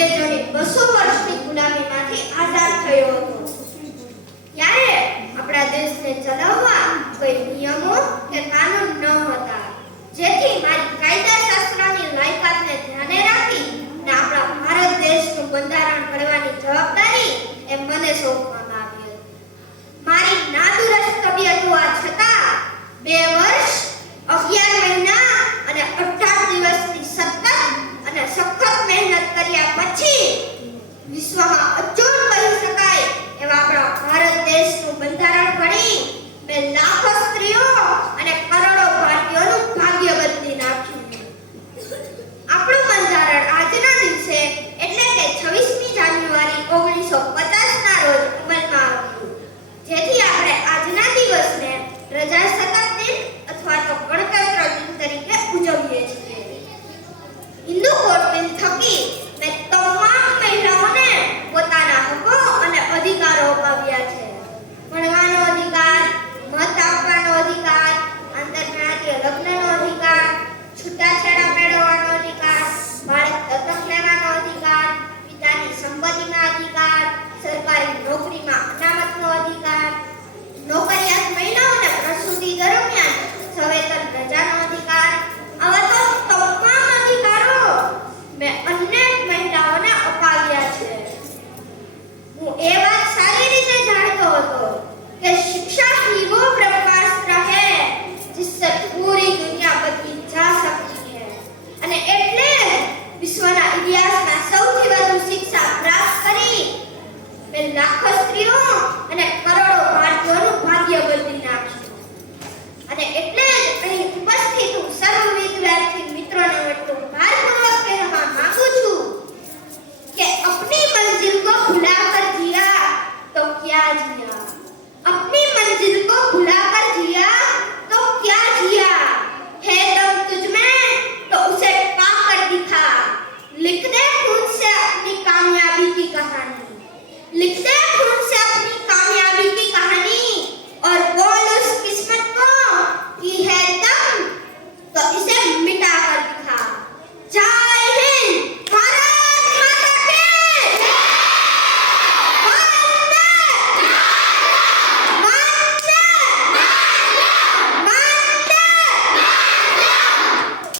અંગ્રેજોની 200 વર્ષની ગુલામીમાંથી આઝાદ થયો હતો। ત્યારે આપણા દેશને ચલાવવા કોઈ નિયમો કે કાનૂન ન હતા, જેથી મારી કાયદાશાસ્ત્રની લાયકાતને ધ્યાને રાખી અને આપણા ભારત દેશનું બંધારણ ઘડવાની જવાબદારી એ મને સોંપવામાં આવી હતી। મારી નાદુરસ્ત તબિયત હોવા છતાં 2 વર્ષ 11 મહિના અને 18 દિવસની સતત અને સખત મહેનત કર્યા પછી વિશ્વમાં